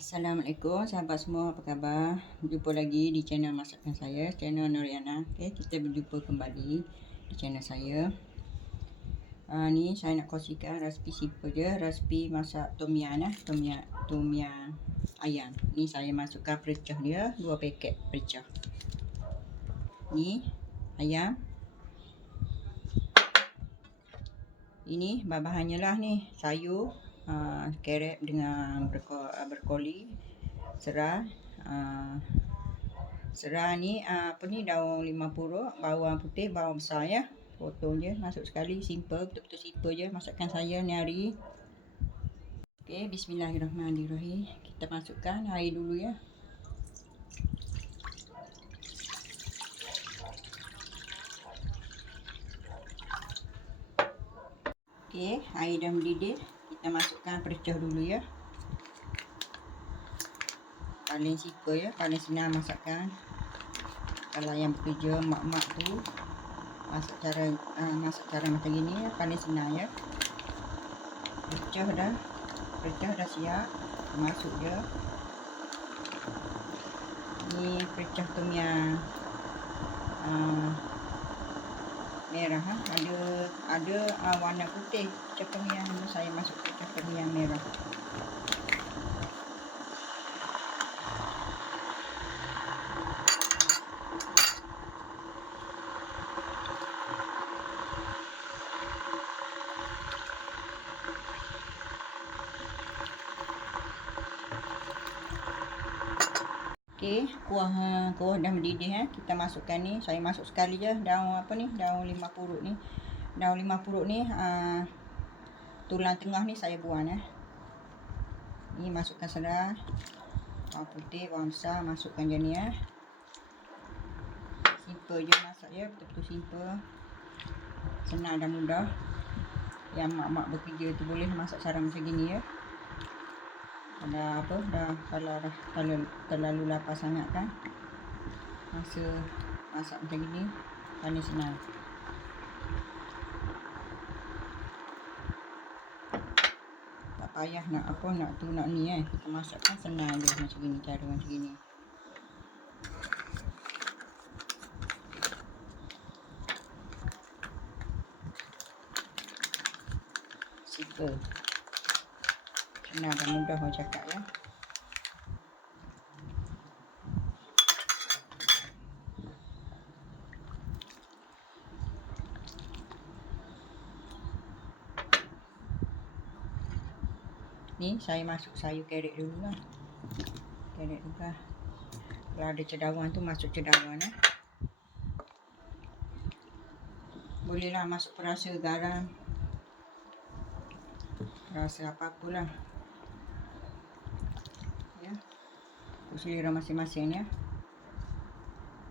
Assalamualaikum sahabat semua, apa khabar? Jumpa lagi di channel masakan saya, channel Nuriana. Okey, kita berjumpa kembali di channel saya. Ni saya nak kongsikan resipi simple je, resipi masak tom yum tom yum ayam. Ni saya masukkan pericah dia 2 paket pericah. Ni ayam. Ini bahan-bahannya lah ni, sayur, carrot dengan brokoli, serai. Serai ni apa ni, daun 5 puruk, bawang putih, bawang besar ya. Potong je, masuk sekali, simple, betul-betul simple je masakan saya ni hari. Okey, bismillahirrahmanirrahim. Kita masukkan air dulu ya. Okey, air dah mendidih, kita masukkan pericah dulu ya. Paling simple ya, paling senang masakan. Kalau yang bekerja mak-mak tu masak cara macam gini ya, paling senang ya. Pericah dah siap, masuk je. Ni pericah tom yum merah ha. Ada warna putih pericah tom yum, saya masuk pericah tom yum merah. Okey, kuah dah mendidih kita masukkan ni, saya masuk sekali je daun apa ni, daun 5 puruk ni. Daun 5 puruk ni tulang tengah ni saya buang Ni masukkan serai, bawang putih, bawang besar, masukkan je ni Simple je masak ya, betul-betul simple. Senang dan mudah. Yang mak-mak bekerja tu boleh masak cara macam gini ya. Kalau dah terlalu lapar sangat kan, masa masak macam gini paling senang. Tak payah nak ni kita masak kan senang je macam gini, cara macam gini. Simple, senang dan mudah orang cakap ya. Ni saya masuk sayur carrot dulu lah. Carrot juga. Kalau ada cendawan tu masuk cendawan Bolehlah masuk perasa garam, rasa apa-apalah ya. Selera masing-masing ya.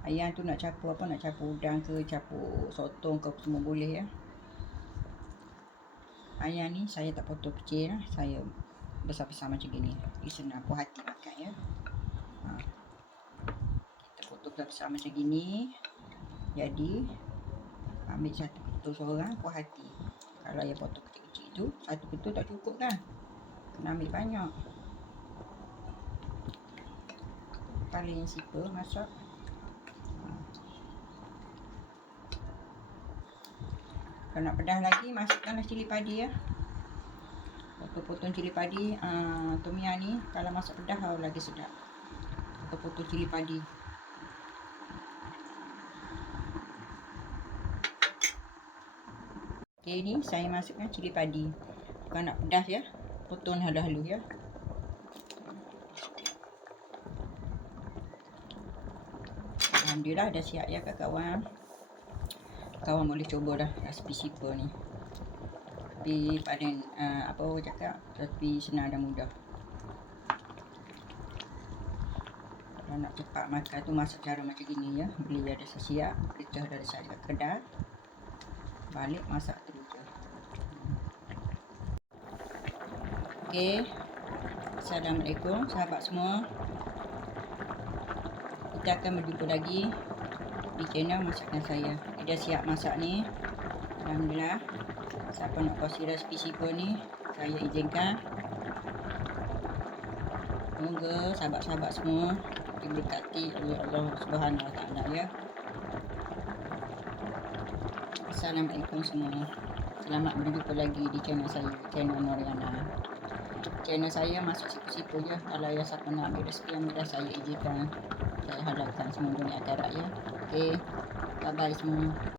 Ayam tu nak campur apa, nak campur udang ke, campur sotong ke, semua boleh ya. Ayam ni saya tak potong kecil lah, saya besar-besar macam gini. Ini senang, puas hati makan ya. Kita potong besar macam gini. Jadi ambil satu ketul seorang, puas hati. Kalau yang potong kecil-kecil tu, satu ketul tak cukup kan, kena ambil banyak. Paling simple masak. Kalau nak pedas lagi, masukkanlah cili padi ya. Potong-potong cili padi. Tom yum ni kalau masak pedas lagi sedap. Potong-potong cili padi. Okey, ni saya masukkan cili padi. Bukan nak pedas ya, potong halus-halus ya. Alhamdulillah dah siap ya kawan. Kawan boleh cuba dah resipi simple ni. Tapi paling apa orang cakap, resipi senang dan mudah. Kalau nak cepat makan tu masak cara macam gini ya. Beli dah siap, pericah dah siap kat kedai. Balik masak terus je. Okey. Assalamualaikum sahabat semua. Kita akan berjumpa lagi di channel masakan saya. Dah siap masak ni. Alhamdulillah. Siapa nak kongsi resipi simple ni, saya izinkan. Semoga sahabat-sahabat semua diberkati oleh Allah Subhanahu Wa Taala ya. Assalamualaikum semua. Selamat berjumpa lagi di channel saya, channel Noriana. Channel saya masuk situ-situ je. Kalau yang siapa nak ambil rezeki, ambil saya izinkan. Saya halalkan semua dunia akhirat ya. Okay. Bye-bye semua.